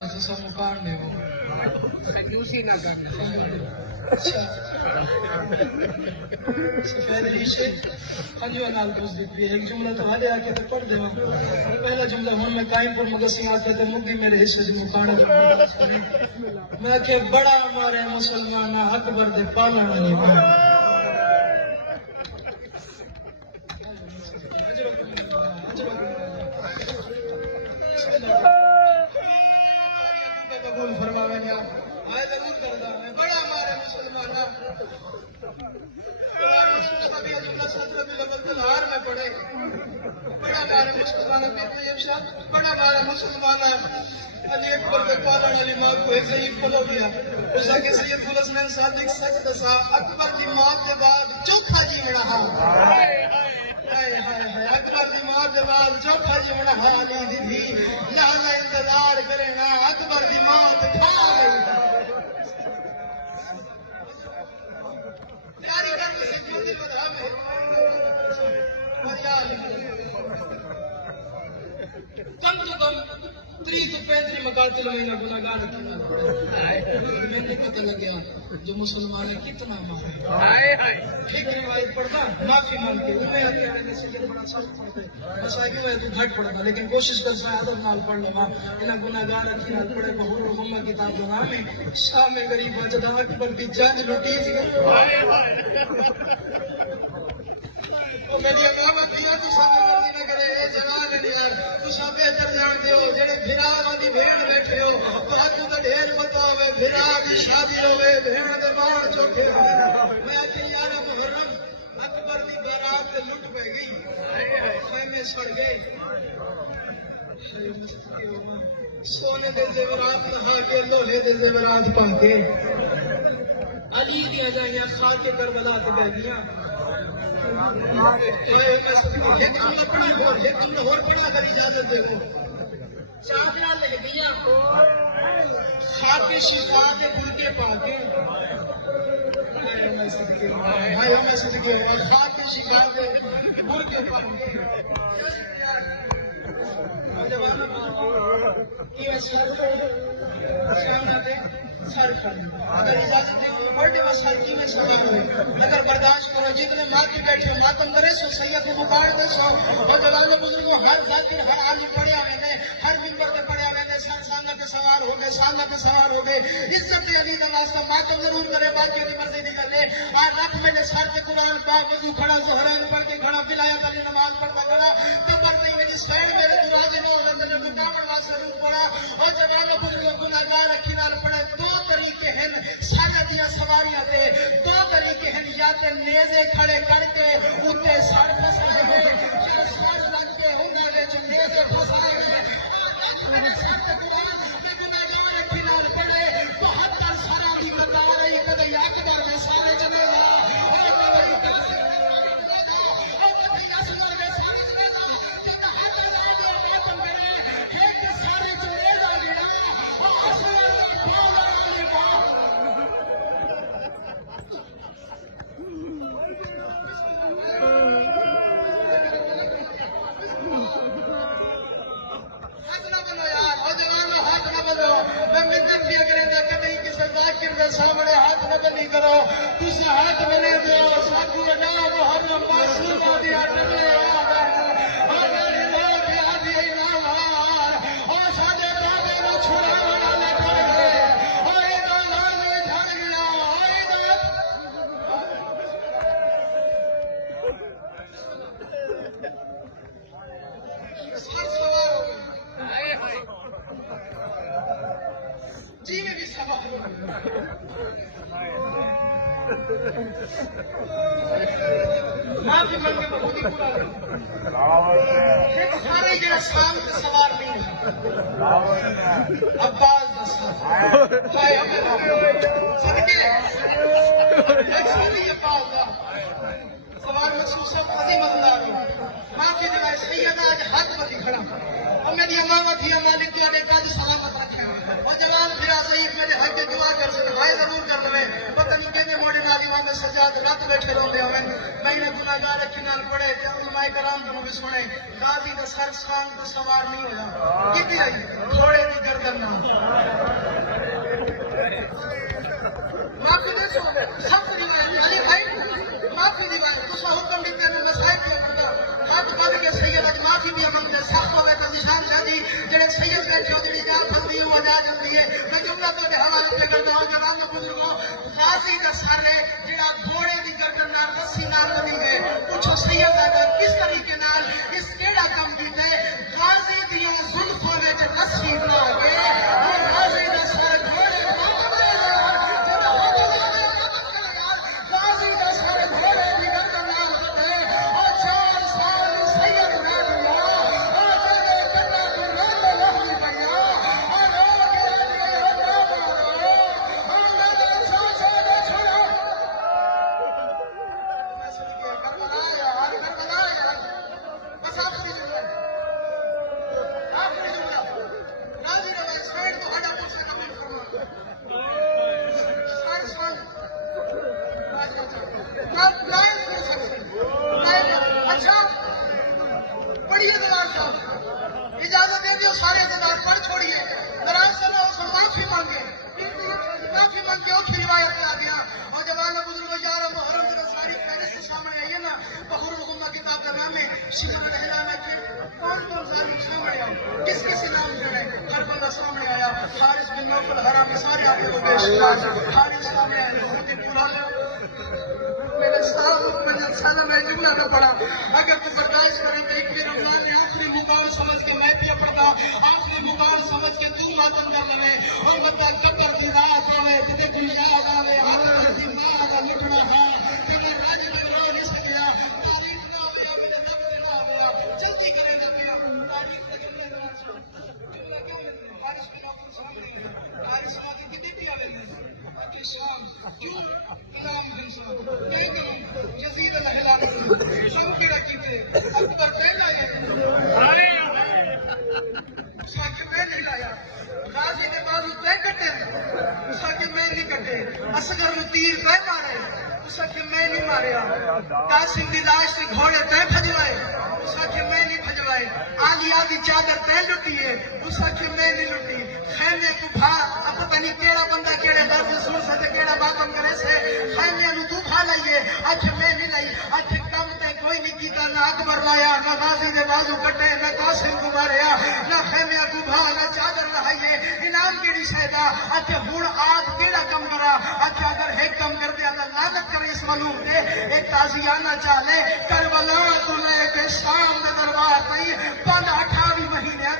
سب مکان دے وہ دوسری نہ کر اچھا سفید ریشے ہنجو نال دوست دیتی ہے ایک جملہ تو ہارے آکے تو پڑھ دے پہلا جملہ ہم میں قائم پر مگسی آتے تھے مگی میرے حصے جو مکانے پر مدد کریں میں کہ بڑا ہمارے مسلمان اکبر دے پالن نہیں قبول فرماوے گا آئے ضرور کردہ میں بڑا ہمارے مسلمانہ قرآن رسول صلی اللہ علیہ وسلم بھی لگل دلار میں پڑھے بڑا ہمارے مسلمانہ بیت یبشا بڑا ہمارے مسلمانہ علی اکبر کے پالن علی موت کو ایک ضعیف پلو دیا اس کے سید فلسمین صادق سکت سا اکبر دی موت کے بعد چوکھا جی مڑا ہاں اکبر دی موت کے بعد چوکھا جی مڑا ہاں علی دی بھی لہذا انتظار کریں گا اکبر دی موت کھا گئی تیاری کرنے سے جلدی بدھا میں کم تو کم 30-35 مقاتل میں نے گناہگار رکھنا میں نے پتہ لگیا جو مسلمان نے کتنا مارا ایک روایت پڑھتا معافی مانگتے انہیں آتے ہیں کہ سید بڑا سخت پڑھتے ایسا کیوں ہے تو گھٹ پڑھتا لیکن کوشش کرتا ہے عدد نال پڑھ لگا انہیں گناہگار رکھی نال پڑھے بہور و غمہ کتاب دنا میں شام میں غریب وجدہ اکبر کی جانج لٹی تھی میری امامت دیا تو سامنے مرضی نہ کرے اے جوان نیار تو سب بہتر جان دیو جڑے بھرا دی بھیڑ بیٹھے ہو تو حق دا ڈھیر متا ہوئے بھرا دی شادی ہوئے بھیڑ دے مار چوکھے میں کہ یار محرم اکبر دی بارات تے لٹ پے گئی خیمے سڑ گئے سونے دے زیورات نہا کے لوہے دے زیورات پہن کے علی دی اجائیاں خاک کے کربلا تے بہ گیاں ایک جملہ پڑھا ہو ایک جملہ اور پڑھا کر اجازت دے گو چادرہ لے گیا خاک شفا کے برکے پا کے ہمیں صدقے خاک شفا کے برکے پا کے سر اگر اجازت دے بڑے مسائل کی میں سوال ہوئے اگر برداشت کرو جتنے ماتم بیٹھے ماتم کرے سو سید کو مبارک دے سو اور جوان بزرگوں ہر ذاکر ہر عالم پڑھے ہوئے نے ہر منبر پہ پڑھے ہوئے نے سر سامنے پہ سوار ہو گئے سامنے پہ سوار ہو گئے عزت علی کا واسطہ ماتم ضرور کرے باقی کی مرضی نہیں کر لے آج رب میں نے سر کے قرآن پاک وضو کھڑا زہرین پڑھ کے کھڑا ولایت علی نماز پڑھتا کھڑا قبر نہیں میں جس فین میرے دراجے میں ہوگا میں نے مقامن واسطہ ضرور پڑھا اور جوان بزرگوں گناہگار رکھی نال پڑھے دو طریقے ہیں سالت یا سواریاں دے دو طریقے ہیں یا تے نیزے کھڑے کر کے اتے سر پھسائے ہوئے ہر سر لگ کے ہونا دے جو نیزے پھسائے ہوئے سر تے قرآن میں گناہگار رکھی نال پڑھے 72 سراں دی بتا رہی کدے اکبر دے سارے جنے گا اور کبھی کاسر اور کبھی اصغر دے سارے جنے گا کہ تہاڈے نال دے ماتم کرے ایک سارے جنے گا جڑا اور اصغر دے پاور والی بات سامنے ہاتھ نہ بندی کرو تسی ہاتھ بنے دو ساتھی ادا محرم معصوم دی اٹلے اور میری موت یاد ہی نام اور ساڈے بابے نو چھڑاون والے پڑ گئے اور اینا نال جھڑ گیا سر سوار ہو گئے جی میں بھی سوار ہو گئے معافی منگے بہت ہی پورا ایک سارے جڑا شام کے سوار نہیں عباس صدقے ایک ساری عباس سوار محسوس ہے عظیم اندار معافی دے سیدہ آج ہاتھ پر کھڑا اور میری امامت ہی مالک کی اڈے کاج سلامت رکھے اور جوان پھرا سعید میرے حق کے دعا کر سکتے بھائی ضرور کر لے پتہ نہیں کہ موڑے نالی وہاں سجاد رات بیٹھے رو گیا میں نے گناہگار رکھی نال پڑھے تے علماء کرام کو بھی سنے غازی دا سر سان تو سوار نہیں ہویا کتنی آئی گھوڑے دی گردن نہ سب روایت علی بھائی معافی دیوائے تو حکم دیتے ہیں مسائل کے ہاتھ بند کے سید اج معافی بھی امن دے سخت ہوئے تو نشان شادی جڑے سید کے چودھری جان پھلدی وہ نہ جلدی ہے میں جملہ تو حوالے پہ کرتا ہوں جناب بزرگوں غازی دا سارے جڑا گھوڑے دی گردن نال رسی نال بنی ہے پوچھو سید دا کس طریقے نال اس کیڑا کام کیتا ہے غازی دیاں زلفاں وچ رسی لا کے غازی دا سر گھوڑے غازی دا سر گھوڑے دی گردن نال بنے او 4 سال سید نال ملا او جے کرنا تو نال لہی پیا او اجازت دے دیو سارے اعتدار پر چھوڑیے ناراض سے نہ ہو معافی مانگے معافی مانگ کے اٹھ روایت آ گیا اور جوان بزرگوں یار محرم کے ساری فہرست سامنے آئی ہے نا بخور حکمہ کتاب کا نام ہے شکر رہلانا کے کون کون ظالم سامنے آئے کس کس نام جڑے ہر بندہ سامنے آیا حارث بن نوفل حرام سارے آگے وہ پیش حارث سامنے آئے خود پورا میرے سالہ میں جملہ نہ پڑا اگر تو برداشت کریں تو ایک بھی رمضان نے آخری مقام سمجھ کے میں پیا پڑتا آخری مقام سمجھ کے تو ماتم کر لے اور مدہ قطر کی رات ہوئے تیرے کو یاد آوے ہر رضی ماں لٹنا ہاں تیرے راج میں رو نہیں سکیا تاریخ نہ ہوئے میرے نب سے نہ ہوا جلدی کرے نہ پیا تاریخ سے کرنے نہ حارث بن نوفل سامنے حارث سماتی کتنی بھی آوے کہ شام کیوں امام بن سلام نہیں کروں جزیر الہلال ہم کی رکھی تھے اکبر پہلا ہے ساکر میں نہیں لایا غازی نے بازو تے کٹے ساکر میں نہیں کٹے اصغر نے تیر تے مارے ساکر میں نہیں ماریا قاسم دی لاش سے گھوڑے تے بھجوائے ساکر میں نہیں بھجوائے آگی آدھی چادر تے لٹی ہے ساکر میں نہیں لٹی خیمے کو بھا اب پتہ نہیں کیڑا بندہ کیڑے غازی سور سے کیڑا باطن کرے سے خیمے نو تو بھا لائیے اچھ میں نہیں لائی اچھ کم تے کوئی نہیں کیتا نہ اکبر لایا نہ غازی دے بازو کٹے نہ قاسم کو ماریا نہ خیمے کو بھا نہ چادر لہائیے انعام کیڑی شہدا اچھ ہن آج کیڑا کم کرا اچھ اگر ایک کم کر دیا تو لعنت کرے اس ملوک دے ایک تازیانہ چالے کربلا تو لے کے شام دے دربار تئی 28 مہینے